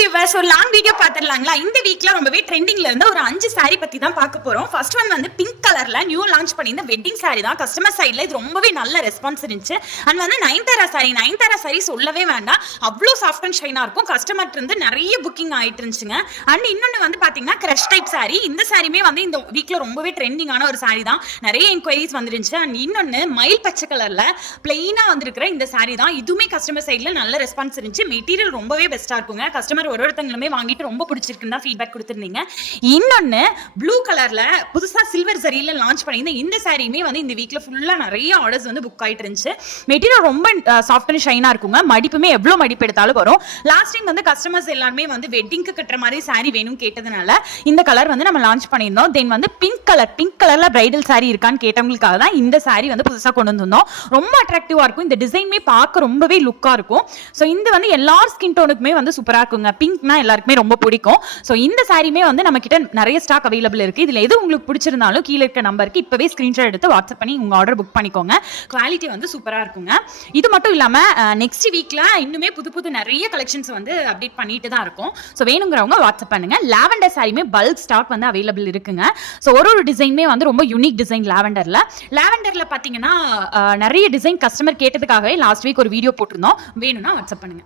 Viewers, ஒரு long video பார்த்துடலாங்களா? இந்த வீக்ல ரொம்பவே ட்ரெண்டிங்ல இருந்த ஒரு 5 saree பத்தி தான் பார்க்க போறோம். ஃபர்ஸ்ட் ஒன் வந்து பிங்க் கலர்ல நியூ லான்ச் பண்ணியிருந்த வெட்டிங் saree தான். கஸ்டமர் சைடுல இது ரொம்பவே நல்ல ரெஸ்பான்ஸ் இருந்துச்சு. அண்ட் வந்து நயன்தாரா saree சொல்லவே வேண்டாம், அவ்வளோ சாஃப்ட் அண்ட் ஷைனா இருக்கும். கஸ்டமர் இருந்து நிறைய புக்கிங் ஆயிட்டு இருந்துச்சுங்க. அண்ட் இன்னொன்னு வந்து பாத்தீங்கன்னா கிரஷ் டைப் saree. இந்த சாரியுமே வந்து இந்த வீக்ல ரொம்பவே ட்ரெண்டிங்கான ஒரு saree தான். நிறைய என்கொயரிஸ் வந்துருந்துச்சு. அண்ட் இன்னொன்னு மயில் பச்சை கலர்ல பிளெயினா வந்திருக்கிற இந்த saree தான். இதுவுமே கஸ்டமர் சைடுல நல்ல ரெஸ்பான்ஸ் இருந்துச்சு. மெட்டீரியல் ரொம்பவே பெஸ்டா இருக்குங்க. கஸ்டமர் ஒருத்தங்களுமே வாங்கிட்டு ரொம்ப பிடிச்சிருக்குன்னு தான் ஃபீட்பேக் கொடுத்திருந்தீங்க. இன்னொன்னு ப்ளூ கலர்ல புதுசா சில்வர் சரியில லான்ச் பண்ணியிருந்த இந்த சாரியுமே வந்து இந்த வீக்ல ஃபுல்லா நிறைய ஆர்டர்ஸ் வந்து புக் ஆயிட்டு இருந்துச்சு. மெட்டீரியல் ரொம்ப சாஃப்ட் அண்ட் ஷைனா இருக்குங்க. மடிப்புமே எவ்வளவு மடிப்பு எடுத்தாலும் வரும். லாஸ்ட் டைம் வந்து கஸ்டமர்ஸ் எல்லாருமே வந்து வெட்டிங்க்கு கட்டுற மாதிரி சாரி வேணும் கேட்டதுனால இந்த கலர் வந்து நம்ம லான்ச் பண்ணியிருந்தோம். தென் வந்து பிங்க் கலர்ல பிரைடல் சாரி இருக்கான்னு கேட்டவங்களுக்காக தான் இந்த சாரி வந்து புதுசா கொண்டு வந்திருந்தோம். ரொம்ப அட்ராக்டிவா இருக்கும். இந்த டிசைன்மே பார்க்க ரொம்பவே லுக்கா இருக்கும். ஸோ இந்த வந்து எல்லா ஸ்கின் டோனுக்குமே வந்து சூப்பரா இருக்குங்க. பிங்க்னா எல்லாருக்குமே ரொம்ப பிடிக்கும். ஸோ இந்த சாரியுமே வந்து நம்ம கிட்ட நிறைய ஸ்டாக் அவைலபிள் இருக்கு. இதுல எது உங்களுக்கு பிடிச்சிருந்தாலும் கீழே இருக்க நம்பருக்கு இப்பவே ஸ்கிரீன்ஷாட் எடுத்து வாட்ஸ்அப் பண்ணி உங்க ஆர்டர் புக் பண்ணிக்கோங்க. குவாலிட்டி வந்து சூப்பரா இருக்குங்க. இது மட்டும் இல்லாம நெக்ஸ்ட் வீக்ல இன்னுமே புது நிறைய கலெக்ஷன்ஸ் வந்து அப்டேட் பண்ணிட்டு தான் இருக்கும். ஸோ வேணுங்கிறவங்க வாட்ஸ்அப் பண்ணுங்க. லாவெண்டர் சாரியுமே பல்க் ஸ்டாக் வந்து அவைலபிள் இருக்குங்க. ஸோ ஒரு டிசைனுமே வந்து ரொம்ப யூனிக் டிசைன் லாவெண்டர்ல பாத்தீங்கன்னா நிறைய டிசைன் கஸ்டமர் கேட்டதுக்காகவே லாஸ்ட் வீக் ஒரு வீடியோ போட்டிருந்தோம். வேணும்னா வாட்ஸ்அப் பண்ணுங்க.